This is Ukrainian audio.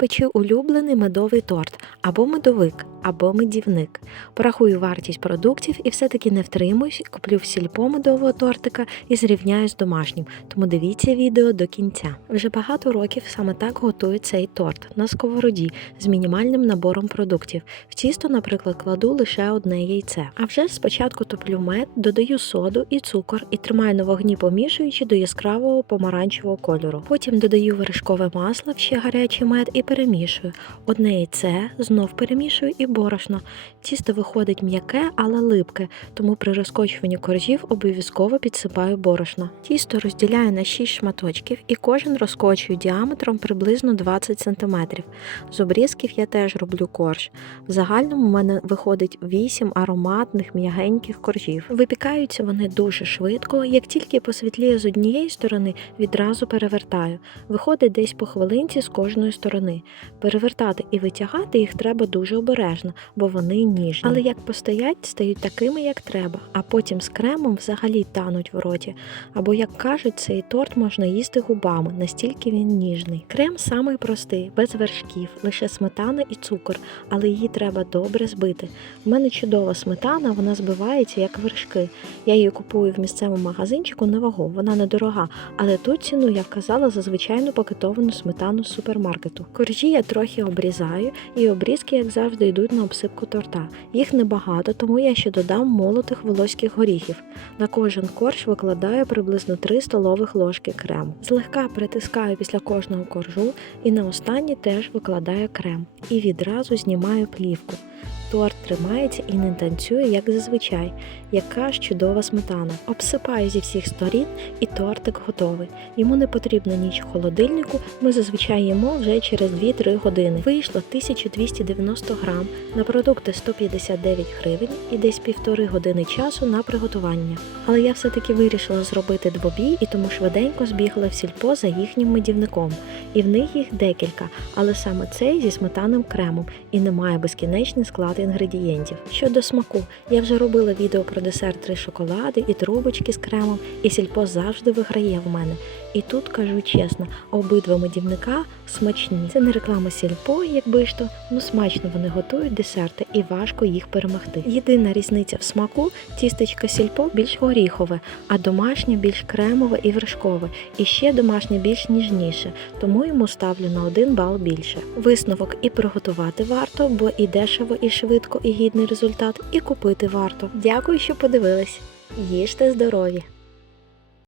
Печи улюблений медовий торт або медовик, або медівник. Порахую вартість продуктів і все-таки не втримуюсь, куплю в сільпо медового тортика і зрівняю з домашнім. Тому дивіться відео до кінця. Вже багато років саме так готую цей торт на сковороді з мінімальним набором продуктів. В тісто, наприклад, кладу лише одне яйце. А вже спочатку топлю мед, додаю соду і цукор і тримаю на вогні, помішуючи до яскравого помаранчевого кольору. Потім додаю вершкове масло в ще гарячий мед і перемішую. Одне яйце знов перемішую і борошно. Тісто виходить м'яке, але липке, тому при розкочуванні коржів обов'язково підсипаю борошно. Тісто розділяю на 6 шматочків і кожен розкочую діаметром приблизно 20 см. З обрізків я теж роблю корж. В загальному в мене виходить 8 ароматних м'ягеньких коржів. Випікаються вони дуже швидко. Як тільки посвітліє з однієї сторони, відразу перевертаю. Виходить десь по хвилинці з кожної сторони. Перевертати і витягати їх треба дуже обережно, бо вони ніжні. Але як постоять, стають такими, як треба, а потім з кремом взагалі тануть в роті. Або, як кажуть, цей торт можна їсти губами, настільки він ніжний. Крем самий простий, без вершків, лише сметана і цукор, але її треба добре збити. У мене чудова сметана, вона збивається як вершки. Я її купую в місцевому магазинчику на вагу. Вона недорога, але ту ціну я вказала за звичайну пакетовану сметану з супермаркету. Коржі я трохи обрізаю, і обрізки, як завжди, йдуть на обсипку торта. Їх небагато, тому я ще додам молотих волоських горіхів. На кожен корж викладаю приблизно 3 столових ложки крему. Злегка притискаю після кожного коржу і на останній теж викладаю крем. І відразу знімаю плівку. Торт тримається і не танцює, як зазвичай. Яка ж чудова сметана. Обсипаю зі всіх сторін, і тортик готовий. Йому не потрібна ніч холодильнику. Ми зазвичай їмо вже через 2-3 години. Вийшло 1290 грам, на продукти 159 гривень і десь півтори години часу на приготування. Але я все-таки вирішила зробити двобій і тому швиденько збігла в сільпо за їхнім медівником. І в них їх декілька, але саме цей зі сметанним кремом і не має безкінечний склад інгредієнтів. Щодо смаку, я вже робила відео про десерт три шоколади і трубочки з кремом, і сільпо завжди виграє в мене. І тут кажу чесно, обидва медівника смачні. Це не реклама сільпо, якби ж то, ну смачно вони готують десерти і важко їх перемогти. Єдина різниця в смаку тістечко сільпо більш горіхове, а домашнє більш кремове і вершкове. І ще домашнє більш ніжніше, тому йому ставлю на один бал більше. Висновок і приготувати варто, бо і дешево, і швидко, і гідний результат, і купити варто. Дякую, що подивились. Їжте здорові!